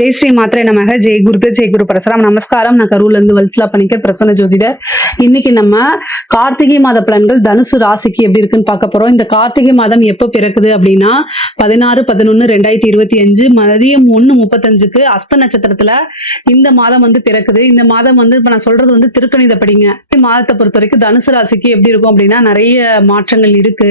ஜெய் ஸ்ரீ மாத்திரை நமக. ஜெய் குருதேவ், ஜெய் குரு பரசுராம். நமஸ்காரம். நான் கரூர்ல இருந்து வல்சலா பணிக்கர், பிரசன்ன ஜோதிடர். இன்னைக்கு நம்ம கார்த்திகை மாத பலன்கள் தனுசு ராசிக்கு எப்படி இருக்குன்னு பார்க்க போறோம். இந்த கார்த்திகை மாதம் எப்போ பிறக்குது அப்படின்னா 16/11/2025 மதியம் 1:35 அஸ்த நட்சத்திரத்துல இந்த மாதம் வந்து பிறக்குது. இந்த மாதம் வந்து இப்ப நான் சொல்றது வந்து திருக்கணிதப்படிங்க. மாதத்தை பொறுத்த வரைக்கும் தனுசு ராசிக்கு எப்படி இருக்கும் அப்படின்னா நிறைய மாற்றங்கள் இருக்கு.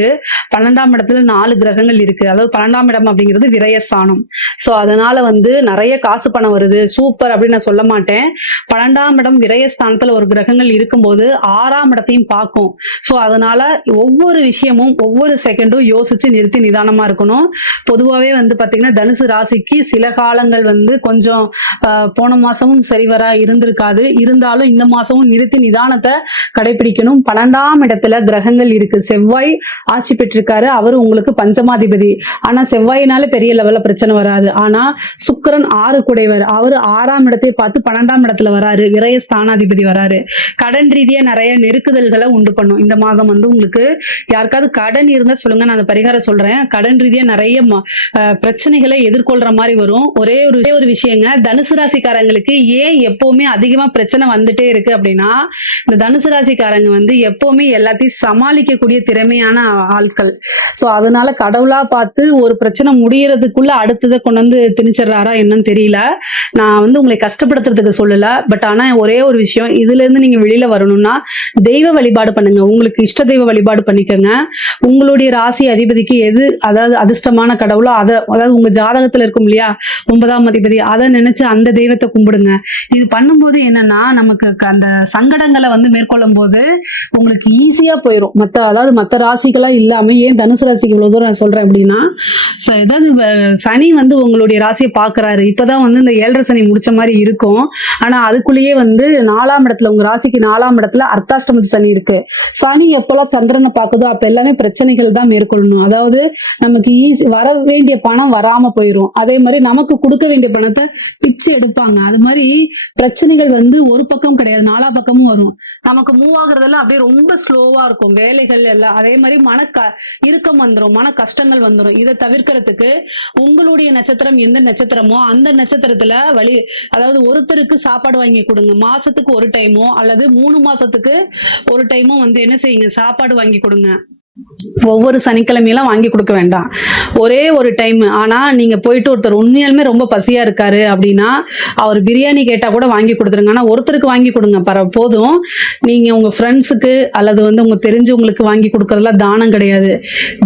12ஆம் இடத்துல 4 கிரகங்கள் இருக்கு. அதாவது 12ஆம் இடம் அப்படிங்கிறது விரயஸ்தானம். சோ அதனால வந்து நிறைய காசு பணம் வருது, சூப்பர் அப்படின்னு நான் சொல்ல மாட்டேன். 12ஆம் இடம் விரயஸ்தானத்துல ஒரு கிரகங்கள் இருக்கும்போது 6ஆம் இடத்தையும் பார்க்கும். சோ அதனால ஒவ்வொரு விஷயமும் ஒவ்வொரு செகண்டும் யோசிச்சு நிறுத்தி நிதானமா இருக்கணும். பொதுவாகவே வந்து பாத்தீங்கன்னா தனுசு ராசிக்கு சில காலங்கள் வந்து கொஞ்சம் போன மாசமும் சரிவரா இருந்திருக்காது. இருந்தாலும் இந்த மாசமும் நிறுத்தி நிதானத்தை கடைபிடிக்கணும். 12ஆம் இடத்துல கிரகங்கள் இருக்கு. செவ்வாய் ஆட்சி பெற்றிருக்காரு. அவரு உங்களுக்கு பஞ்சமாதிபதி. ஆனா செவ்வாயினால பெரிய லெவல்ல பிரச்சனை வராது. ஆனா சுக்கிரன் 6 குடைவர். அவரு 6ஆம் இடத்தை பார்த்து 12ஆம் இடத்துல வராரு. விரய ஸ்தானாதிபதி வராரு. கடன் ரீதியா நிறைய நெருக்குதல்களை உண்டு பண்ணும். இந்த மாதம் வந்து உங்களுக்கு யாருக்காவது கடன் இருந்தா சொல்லுங்க, நான் அந்த பரிகாரம் சொல்றேன். கடன் ரீதியா நிறைய பிரச்சனைகளை எதிர்கொள்ற மாதிரி வரும். ஒரே ஒரு விஷயங்க, தனுசு ராசிக்காரங்களுக்கு ஏன் எப்பவுமே அதிகமா பிரச்சனை வந்துட்டே இருக்கு அப்படின்னா, இந்த தனுசு ராசிக்காரங்க வந்து எப்பவுமே எல்லாத்தையும் சமாளிக்கக்கூடிய திறமையான ஆட்கள். சோ அதனால கடவுளா பார்த்து ஒரு பிரச்சனை முடியறதுக்குள்ள அடுத்ததை கொண்டு வந்து திணிச்சிடறாரா என்னன்னு தெரியல. நான் வந்து உங்களை கஷ்டப்படுத்துறதுக்கு சொல்லல. பட் ஆனா ஒரே ஒரு விஷயம், இதுல இருந்து நீங்க வெளியில வரணும்னா தெய்வ வழிபாடு பண்ணுங்க. உங்களுக்கு இஷ்ட தெய்வ வழிபாடு பண்ணிக்கோங்க. உங்களுடைய ராசி அதிபதிக்கு எது அதாவது அதிர்ஷ்டமான கடவுளோ அதாவது உங்க ஜாதகத்துல இருக்கும் இல்லையா 9ஆம் அதிபதி, அதை நினைச்சு அந்த தெய்வத்தை கும்பிடுங்க. இது பண்ணும்போது என்னன்னா நமக்கு அந்த சங்கடங்களை வந்து மேற்கொள்ளும் போது உங்களுக்கு ஈஸியா போயிடும். அதாவது மற்ற ராசிகளா இல்லாம ஏன் தனுசு ராசிக்கு இவ்வளவு தூரம் நான் சொல்றேன் அப்படின்னா, ஏதாவது சனி வந்து உங்களுடைய ராசியை பாக்குறாரு. இப்பதான் வந்து இந்த 7.5 சனி முடிச்ச மாதிரி இருக்கும். ஆனா அதுக்குள்ளேயே வந்து 4ஆம் இடத்துல உங்க ராசிக்கு 4ஆம் இடத்துல அர்த்தாஷ்டமத்து சனி இருக்கு. சனி எப்பெல்லாம் சந்திரனை பாக்குதோ அப்ப எல்லாமே பிரச்சனைகள் தான் மேற்கொள்ளணும். அதாவது நமக்கு வர வேண்டிய பணம் வராம போயிடும். அதே மாதிரி நமக்கு கொடுக்க வேண்டிய பணத்தை பிச்சு எடுப்பாங்க. அது மாதிரி பிரச்சனைகள் வந்து ஒரு பக்கம் கிடையாது, 4 பக்கமும் வரும். நமக்கு மூவ் ஆகுறதெல்லாம் அப்படியே ரொம்ப ஸ்லோவா இருக்கும். வேலைகள் எல்லாம் அதே மாதிரி இறுக்கம் வந்துடும், மன கஷ்டங்கள் வந்துடும். இதை தவிர்க்கிறதுக்கு உங்களுடைய நட்சத்திரம் எந்த நட்சத்திரமோ அந்த நட்சத்திரத்துல அதாவது ஒருத்தருக்கு சாப்பாடு வாங்கி கொடுங்க. மாசத்துக்கு ஒரு டைமோ அல்லது 3 மாசத்துக்கு ஒரு டைமோ வந்து என்ன செய்யுங்க, சாப்பாடு வாங்கி கொடுங்க. ஒவ்வொரு சனிக்கிழமையெல்லாம் வாங்கி கொடுக்க வேண்டாம், ஒரே ஒரு டைம். ஆனா நீங்க போயிட்டு ஒருத்தர் உண்மையாலுமே ரொம்ப பசியா இருக்காரு அப்படின்னா அவர் பிரியாணி கேட்டா கூட வாங்கி கொடுத்துருங்க. ஆனா ஒருத்தருக்கு வாங்கி கொடுங்க போதும். நீங்க உங்க ஃப்ரெண்ட்ஸுக்கு அல்லது வந்து உங்க தெரிஞ்சவங்களுக்கு வாங்கி கொடுக்கறதுல தானம் கிடையாது.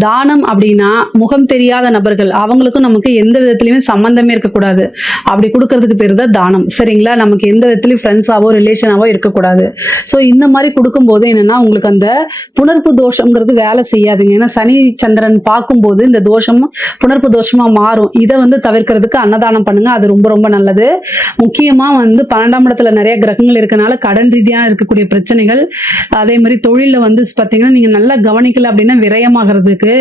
தானம் அப்படின்னா முகம் தெரியாத நபர்கள், அவங்களுக்கும் நமக்கு எந்த விதத்திலயுமே சம்பந்தமே இருக்கக்கூடாது. அப்படி கொடுக்கறதுக்கு பேர் தான் தானம். சரிங்களா? நமக்கு எந்த விதத்திலயும் ஃப்ரெண்ட்ஸாவோ ரிலேஷனாவோ இருக்கக்கூடாது. ஸோ இந்த மாதிரி கொடுக்கும் போது என்னன்னா உங்களுக்கு அந்த புணர்ப்பு தோஷம்ங்கிறது வேலை செய்யாதுங்க. ஏன்னா சனி சந்திரன் பார்க்கும்போது இந்த தோஷம் புணர்ப்பு தோஷமா மாறும். இதை வந்து தவிர்க்கிறதுக்கு அன்னதானம் பண்ணுங்க. அது ரொம்ப ரொம்ப நல்லது. முக்கியமா வந்து 12ஆம் இடத்துல நிறைய கிரகங்கள் இருக்கனால கடன் ரீதியா இருக்கக்கூடிய பிரச்சனைகள், அதே மாதிரி தொழில வந்து பாத்தீங்கன்னா நீங்க நல்லா கவனிக்கல அப்படின்னா விரயமாகிறதுக்கு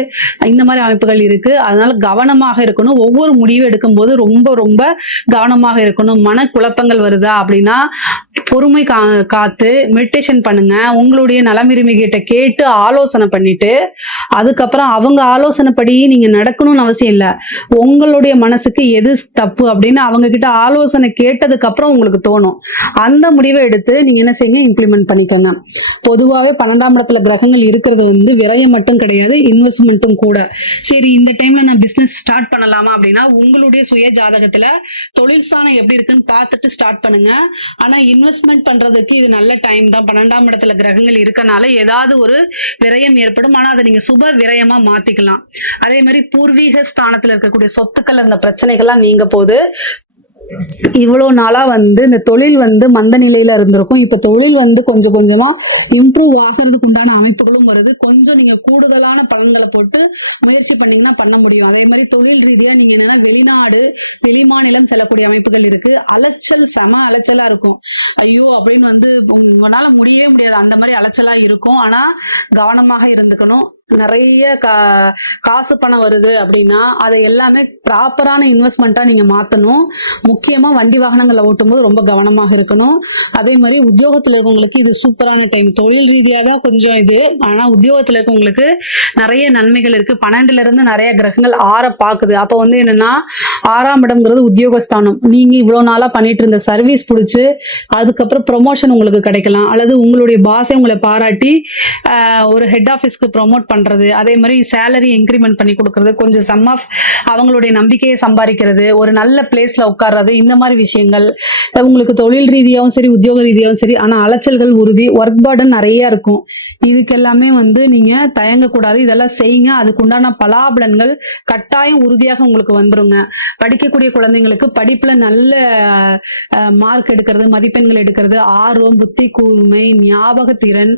இந்த மாதிரி அமைப்புகள் இருக்கு. அதனால கவனமாக இருக்கணும். ஒவ்வொரு முடிவு எடுக்கும் போது ரொம்ப ரொம்ப கவனமாக இருக்கணும். மன குழப்பங்கள் வருதா அப்படின்னா பொறுமை காத்து மெடிடேஷன் பண்ணுங்க. உங்களுடைய நலமிருமை கிட்ட கேட்டு ஆலோசனை பண்ணிட்டு அதுக்கப்புறம் அவங்க ஆலோசனைப்படி நீங்க நடக்கணும்னு அவசியம் இல்லை. உங்களுடைய மனசுக்கு எது தப்பு அப்படின்னு அவங்க கிட்ட ஆலோசனை கேட்டதுக்கு அப்புறம் உங்களுக்கு தோணும். அந்த முடிவை எடுத்து நீங்க என்ன செய்யுங்க, இம்ப்ளிமெண்ட் பண்ணிக்கோங்க. பொதுவாகவே 12ஆம் இடத்துல கிரகங்கள் இருக்கிறது வந்து விரயம் மட்டும் கிடையாது, இன்வெஸ்ட்மெண்ட்டும் கூட. சரி, இந்த டைம்ல நான் பிசினஸ் ஸ்டார்ட் பண்ணலாமா அப்படின்னா உங்களுடைய சுய ஜாதகத்துல தொழில் ஸ்தானம் எப்படி இருக்குன்னு பார்த்துட்டு ஸ்டார்ட் பண்ணுங்க. ஆனா இன்வெஸ்ட்மெண்ட் பண்றதுக்கு இது நல்ல டைம் தான். 12ஆம் இடத்துல கிரகங்கள் இருக்கனால ஏதாவது ஒரு விரயம் ஏற்படும். ஆனா அதை நீங்க சுப விரயமா மாத்திக்கலாம். அதே மாதிரி பூர்வீக ஸ்தானத்துல இருக்கக்கூடிய சொத்துக்கள் அந்த பிரச்சனைகள்லாம் நீங்க போது. இவ்வளவு நாளா வந்து இந்த தொழில் வந்து மந்த நிலையில இருந்திருக்கும். இப்ப தொழில் வந்து கொஞ்சம் கொஞ்சமா இம்ப்ரூவ் ஆகிறதுக்கு உண்டான அமைப்புகளும் வருது. கொஞ்சம் நீங்க கூடுதலான பலன்களை போட்டு முயற்சி பண்ணீங்கன்னா பண்ண முடியும். அதே மாதிரி தொழில் ரீதியா நீங்க என்னன்னா வெளிநாடு வெளிமாநிலம் செல்லக்கூடிய அமைப்புகள் இருக்கு. அலைச்சல் செம அலைச்சலா இருக்கும். ஐயோ அப்படின்னு வந்து உங்களால முடியவே முடியாது, அந்த மாதிரி அலைச்சலா இருக்கும். ஆனா கவனமாக இருந்துக்கணும். நிறைய காசு பணம் வருது அப்படின்னா அதை எல்லாமே ப்ராப்பரான இன்வெஸ்ட்மெண்ட்டாக நீங்கள் மாற்றணும். முக்கியமாக வண்டி வாகனங்களை ஓட்டும்போது ரொம்ப கவனமாக இருக்கணும். அதே மாதிரி உத்தியோகத்தில் இருக்கவங்களுக்கு இது சூப்பரான டைம். தொழில் ரீதியாக தான் கொஞ்சம் இது, ஆனால் உத்தியோகத்தில் இருக்கவங்களுக்கு நிறைய நன்மைகள் இருக்குது. 12லேருந்து நிறைய கிரகங்கள் 6 பார்க்குது. அப்போ வந்து என்னென்னா 6ஆம் இடம்ங்கிறது உத்தியோகஸ்தானம். நீங்கள் இவ்வளோ நாளாக பண்ணிட்டு இருந்த சர்வீஸ் பிடிச்சி அதுக்கப்புறம் ப்ரொமோஷன் உங்களுக்கு கிடைக்கலாம், அல்லது உங்களுடைய பாஸை உங்களை பாராட்டி ஒரு ஹெட் ஆஃபீஸ்க்கு ப்ரொமோட் பண்ணுறது, அதே மாதிரி சேலரி இன்க்ரிமெண்ட் பண்ணி கொடுக்கறது, கொஞ்சம் சம் ஆஃப் அவங்களுடைய நம்பிக்கையை சம்பாதிக்கிறது, ஒரு நல்ல பிளேஸில் உட்கார்றது, இந்த மாதிரி விஷயங்கள் உங்களுக்கு தொழில் ரீதியாகவும் சரி உத்தியோக ரீதியாகவும் சரி. ஆனால் அலைச்சல்கள் உறுதி, ஒர்க் பர்டன் நிறைய இருக்கும். இதுக்கெல்லாமே வந்து நீங்கள் தயங்கக்கூடாது, இதெல்லாம் செய்யுங்க. அதுக்குண்டான பலாபலன்கள் கட்டாயம் உறுதியாக உங்களுக்கு வந்துருங்க. படிக்கக்கூடிய குழந்தைங்களுக்கு படிப்பில் நல்ல மார்க் எடுக்கிறது, மதிப்பெண்கள் எடுக்கிறது, ஆர்வம், புத்தி கூர்மை, ஞாபக திறன்,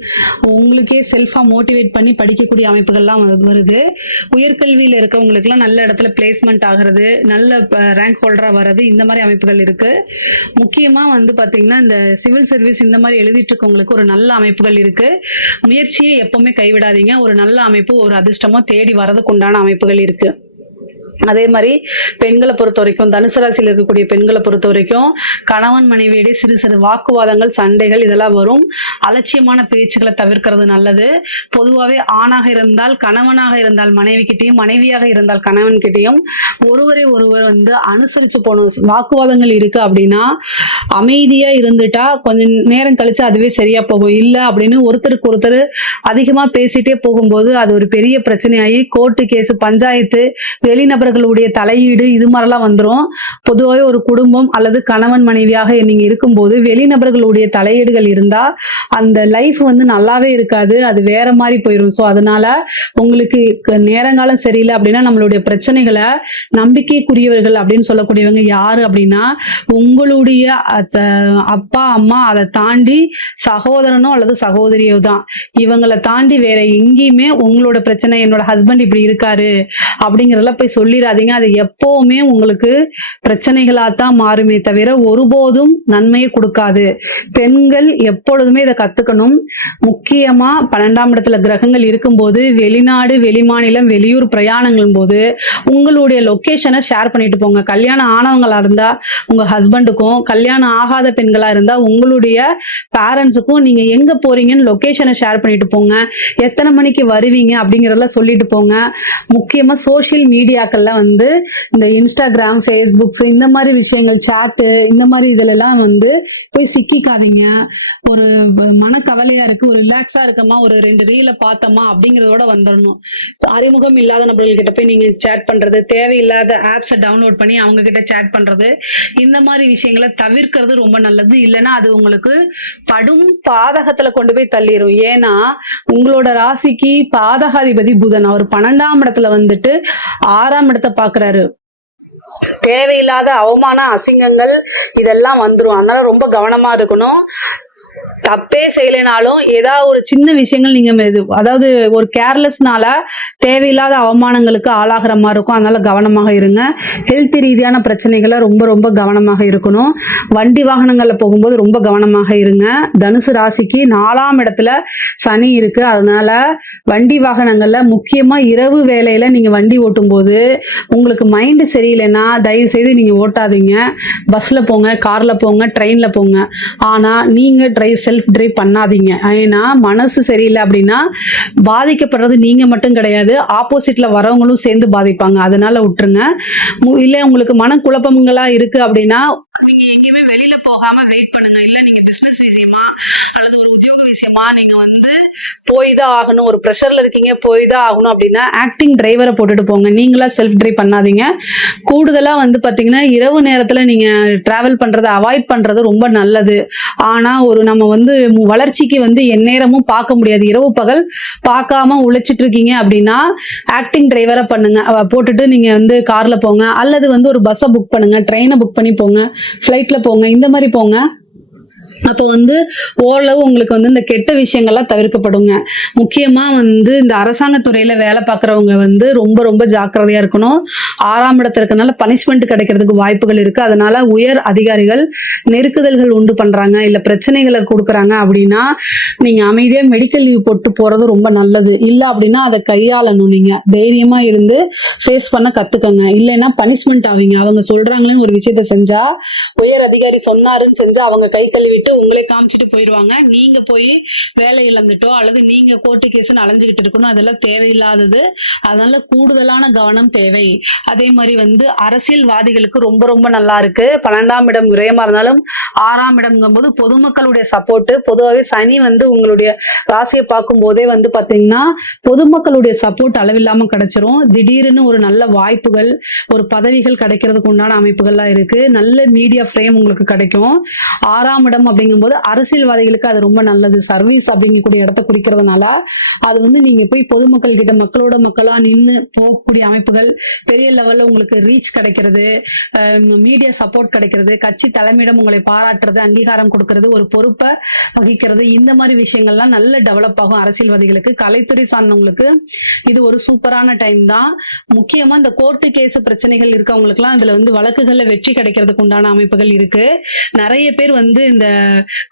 உங்களுக்கே செல்ஃபாக மோட்டிவேட் பண்ணி படிக்கக்கூடிய அமைப்புகள்லாம் வருது. உயர்கல்வியில் இருக்கிறவங்களுக்குலாம் நல்ல இடத்துல பிளேஸ்மெண்ட் ஆகிறது, நல்ல ரேங்க் ஹோல்டராக வர்றது, இந்த மாதிரி அமைப்புகள் இருக்குது. முக்கியமாக வந்து பார்த்திங்கன்னா இந்த சிவில் சர்வீஸ் இந்த மாதிரி எழுதிட்டு இருக்கவங்களுக்கு ஒரு நல்ல அமைப்புகள் இருக்குது. முயற்சியை எப்போவுமே கைவிடாதீங்க. ஒரு நல்ல அமைப்பு, ஒரு அதிர்ஷ்டமாக தேடி வர்றதுக்கு உண்டான அமைப்புகள் இருக்குது. அதே மாதிரி பெண்களை பொறுத்த வரைக்கும், தனுசு ராசியில் இருக்கக்கூடிய பெண்களை பொறுத்த வரைக்கும் கணவன் மனைவியிடையே சிறு சிறு வாக்குவாதங்கள், சண்டைகள் இதெல்லாம் வரும். அலட்சியமான பேச்சுக்களை தவிர்க்கிறது நல்லது. பொதுவாகவே ஆணாக இருந்தால் கணவனாக இருந்தால் மனைவிக்கிட்டையும், மனைவியாக இருந்தால் கணவன்கிட்டையும் ஒருவரை ஒருவர் வந்து அனுசரித்து போகணும். வாக்குவாதங்கள் இருக்கு அப்படின்னா அமைதியா இருந்துட்டா கொஞ்சம் நேரம் கழிச்சு அதுவே சரியா போகும். இல்லை அப்படின்னு ஒருத்தருக்கு ஒருத்தர் அதிகமாக பேசிட்டே போகும்போது அது ஒரு பெரிய பிரச்சனையாகி கோர்ட்டு கேஸு, பஞ்சாயத்து, வெளிநபர்களுடைய தலையீடு இது மாதிரிலாம் வந்துடும். பொதுவாகவே ஒரு குடும்பம் அல்லது கணவன் மனைவியாக நீங்கள் இருக்கும்போது வெளிநபர்களுடைய தலையீடுகள் இருந்தால் அந்த லைஃப் வந்து நல்லாவே இருக்காது, அது வேற மாதிரி போயிடும். ஸோ அதனால உங்களுக்கு நேரங்காலம் சரியில்லை அப்படின்னா நம்மளுடைய பிரச்சனைகளை நம்பிக்கைக்குரியவர்கள் அப்படின்னு சொல்லக்கூடியவங்க யாரு அப்படின்னா உங்களுடைய அப்பா அம்மா, அதை தாண்டி சகோதரனோ அல்லது சகோதரியோ தான். இவங்களை தாண்டி வேற எங்கேயுமே உங்களோட பிரச்சனை என்னோட ஹஸ்பண்ட் இப்படி இருக்காரு அப்படிங்கிறதெல்லாம் போய் சொல்லிடாதீங்க. அது எப்பவுமே உங்களுக்கு பிரச்சனைகளாத்தான் மாறுமே தவிர ஒருபோதும் நன்மையை கொடுக்காது. பெண்கள் எப்பொழுதுமே இதை கத்துக்கணும். முக்கியமா 12ஆம் இடத்துல கிரகங்கள் இருக்கும்போது வெளிநாடு, வெளிமாநிலம், வெளியூர் பிரயாணங்கள் போது உங்களுடைய லொக்கேஷனை ஷேர் பண்ணிட்டு போங்க. கல்யாணம் ஆனவங்களா இருந்தா உங்க ஹஸ்பண்டுக்கும், கல்யாணம் ஆகாத பெண்களா இருந்தா உங்களுடைய பேரண்ட்ஸுக்கும் நீங்க எங்க போறீங்கன்னு லொக்கேஷனை ஷேர் பண்ணிட்டு போங்க. எத்தனை மணிக்கு வருவீங்க அப்படிங்கறதெல்லாம் சொல்லிட்டு போங்க. முக்கியமா சோசியல் மீடியாக்கள்ல வந்து இந்த இன்ஸ்டாகிராம், ஃபேஸ்புக்ஸ் இந்த மாதிரி விஷயங்கள், சாட்டு, இந்த மாதிரி இதுலலாம் வந்து போய் சிக்கிக்காதீங்க. ஒரு மனக்கவலையா இருக்கு, ஒரு ரிலாக்ஸா இருக்கமா, ஒரு 2 ரீல பார்த்தோமா அப்படிங்கிறதோட வந்துடணும். அறிமுகம் இல்லாத நபர்கள்கிட்ட போய் நீங்க சேட் பண்றது, தேவையில்லாத ஆப்ஸை டவுன்லோட் பண்ணி அவங்க கிட்ட சேட் பண்றது, இந்த மாதிரி விஷயங்களை தவிர்க்கிறது ரொம்ப நல்லது. இல்லைன்னா அது உங்களுக்கு படும் பாதகத்துல கொண்டு போய் தள்ளிடும். ஏன்னா உங்களோட ராசிக்கு பாதகாதிபதி புதன், அவர் 12ஆம் இடத்துல வந்துட்டு 6ஆம் இடத்தை பாக்குறாரு. தேவையில்லாத அவமான, அசிங்கங்கள் இதெல்லாம் வந்துடும். அதனால ரொம்ப கவனமா இருக்கணும். தப்பே செய்யலைனாலும் ஏதாவது ஒரு சின்ன விஷயங்கள் நீங்க அதாவது ஒரு கேர்லெஸ்னால தேவையில்லாத அவமானங்களுக்கு ஆளாகிற மாதிரி இருக்கும். அதனால கவனமாக இருங்க. ஹெல்த் ரீதியான பிரச்சனைகளை ரொம்ப ரொம்ப கவனமாக இருக்கணும். வண்டி வாகனங்கள்ல போகும்போது ரொம்ப கவனமாக இருங்க. தனுசு ராசிக்கு 4ஆம் இடத்துல சனி இருக்கு. அதனால வண்டி வாகனங்கள்ல முக்கியமா இரவு வேலையில நீங்க வண்டி ஓட்டும் போது உங்களுக்கு மைண்டு சரியில்லைன்னா தயவு செய்து நீங்க ஓட்டாதீங்க. பஸ்ல போங்க, கார்ல போங்க, ட்ரெயின்ல போங்க. ஆனா நீங்க செல்ஃப் டிரைவ் பண்ணாதீங்க. ஏன்னா மனசு சரியில்லை அப்படின்னா பாதிக்கப்படுறது நீங்க மட்டும் கிடையாது, ஆப்போசிட்ல வரவங்களும் சேர்ந்து பாதிப்பாங்க. அதனால விட்டுருங்க. இல்ல உங்களுக்கு மனக்குழப்பங்களா இருக்கு அப்படின்னா நீங்க எங்கேயுமே வெளியில போகாம வெயிட் பண்ணுங்க. இல்ல நீங்க பிசினஸ் விஷயமா அல்லது ஒரு உத்தியோக விஷயமா நீங்க வந்து போய் தான் ஆகணும், ஒரு ப்ரெஷர்ல இருக்கீங்க, போய் தான் ஆகணும் அப்படின்னா ஆக்டிங் டிரைவரை போட்டுட்டு போங்க. நீங்களா செல்ஃப் டிரைவ் பண்ணாதீங்க. கூடுதலா வந்து பாத்தீங்கன்னா இரவு நேரத்துல நீங்க டிராவல் பண்றதை அவாய்ட் பண்றது ரொம்ப நல்லது. ஆனா ஒரு நம்ம வந்து வளர்ச்சிக்கு வந்து எந்நேரமும் பார்க்க முடியாது. இரவு பகல் பார்க்காம உழைச்சிட்டு இருக்கீங்க அப்படின்னா ஆக்டிங் டிரைவரை பண்ணுங்க, போட்டுட்டு நீங்க வந்து கார்ல போங்க, அல்லது வந்து ஒரு பஸ்ஸை புக் பண்ணுங்க, ட்ரெயினை புக் பண்ணி போங்க, ஃபிளைட்ல போங்க, இந்த மாதிரி போங்க. அப்போ வந்து ஓரளவு உங்களுக்கு வந்து இந்த கெட்ட விஷயங்கள்லாம் தவிர்க்கப்படுங்க. முக்கியமா வந்து இந்த அரசாங்கத் துறையில வேலை பார்க்குறவங்க வந்து ரொம்ப ரொம்ப ஜாக்கிரதையா இருக்கணும். 6ஆம் இடத்துல இருக்கனால பனிஷ்மென்ட் கிடைக்கிறதுக்கு வாய்ப்புகள் இருக்கு. அதனால உயர் அதிகாரிகள் நெருக்குதல்கள் உண்டு பண்றாங்க, இல்ல பிரச்சனைகள குடுக்குறாங்க அப்படின்னா, நீங்க அமைதியா மெடிக்கல் லீவ் போட்டு போறது ரொம்ப நல்லது. இல்ல அப்படின்னா அத கையாளணும் நீங்க. தைரியமா இருந்து ஃபேஸ் பண்ண கத்துக்கங்க. இல்லைன்னா பனிஷ்மென்ட் ஆவீங்க. அவங்க சொல்றாங்களேன்னு ஒரு விஷயத்த செஞ்சா, உயர் அதிகாரி சொன்னாருன்னு செஞ்சா அவங்க கை கழுவிட்டு உங்களை காமிச்சிட்டு போயிருவாங்க. நீங்க போய் வேலை இழந்துட்டோ அல்லது நீங்க கோர்ட்டு கேஸ்ன்னு அலைஞ்சுகிட்டு இருக்கணும். அதெல்லாம் தேவையில்லாதது. அதனால கூடுதலான கவனம் தேவை. அதே மாதிரி வந்து அரசியல்வாதிகளுக்கு ரொம்ப ரொம்ப நல்லா இருக்கு. 12ஆம் இடம் விரயமா இருந்தாலும் 6ஆம் இடம்ங்கும்போது பொதுமக்களுடைய சப்போர்ட். பொதுவாகவே சனி வந்து உங்களுடைய ராசியை பார்க்கும் போதே வந்து பாத்தீங்கன்னா பொதுமக்களுடைய சப்போர்ட் அளவில்லாம கிடைச்சிரும். திடீர்னு ஒரு நல்ல வாய்ப்புகள், ஒரு பதவிகள் கிடைக்கிறதுக்கு உண்டான அமைப்புகள்லாம் இருக்கு. நல்ல மீடியா ஃப்ரேம் உங்களுக்கு கிடைக்கும். 6ஆம் இடம் அப்படிங்கும்போது அரசியல்வாதிகளுக்கு அது ரொம்ப நல்லது. சர்வீஸ் அப்படிங்கக்கூடிய இடத்த குறிக்கிறதுனால அது வந்து நீங்க போய் பொதுமக்கள் கிட்ட மக்களோட மக்களா நின்று போகக்கூடிய அமைப்புகள், பெரிய லெவல்ல உங்களுக்கு ரீச் கிடைக்கிறது, மீடியா சப்போர்ட் கிடைக்கிறது, கட்சி தலைமையிடம் உங்களை பாராட்டுறது, அங்கீகாரம் கொடுக்கறது, ஒரு பொறுப்பை வகிக்கிறது, இந்த மாதிரி விஷயங்கள்லாம் நல்ல டெவலப் ஆகும் அரசியல்வாதிகளுக்கு. கலைத்துறை சார்ந்தவங்களுக்கு இது ஒரு சூப்பரான டைம் தான். முக்கியமா இந்த கோர்ட்டு கேஸ் பிரச்சனைகள் இருக்கவங்களுக்குலாம் இதுல வந்து வழக்குகள்ல வெற்றி கிடைக்கிறதுக்கு உண்டான அமைப்புகள் இருக்கு. நிறைய பேர் வந்து இந்த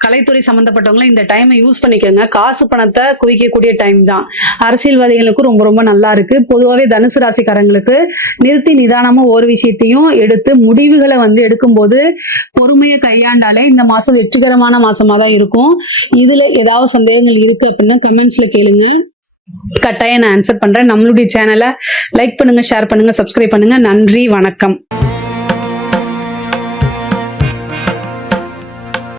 கலைத்துறை சம்பந்தப்பட்டவங்க இந்த டைமை யூஸ் பண்ணிக்கோங்க. காசு பணத்தை குவிக்கக்கூடிய டைம் தான். அரசியல்வாதிகளுக்கும் ரொம்ப ரொம்ப நல்லா இருக்கு. பொதுவாகவே தனுசு ராசிக்காரங்களுக்கு நிறுத்தி நிதானமா ஒரு விஷயத்தையும் எடுத்து முடிவுகளை வந்து எடுக்கும்போது பொறுமையை கையாண்டாலே இந்த மாசம் வெற்றிகரமான மாசமா தான் இருக்கும். இதுல ஏதாவது சந்தேகங்கள் இருக்கு அப்படின்னா கமெண்ட்ஸ்ல கேளுங்க. கட்டாயம் நான் ஆன்சர் பண்றேன். நம்மளுடைய சேனலை லைக் பண்ணுங்க, ஷேர் பண்ணுங்க, சப்ஸ்கிரைப் பண்ணுங்க. நன்றி, வணக்கம்.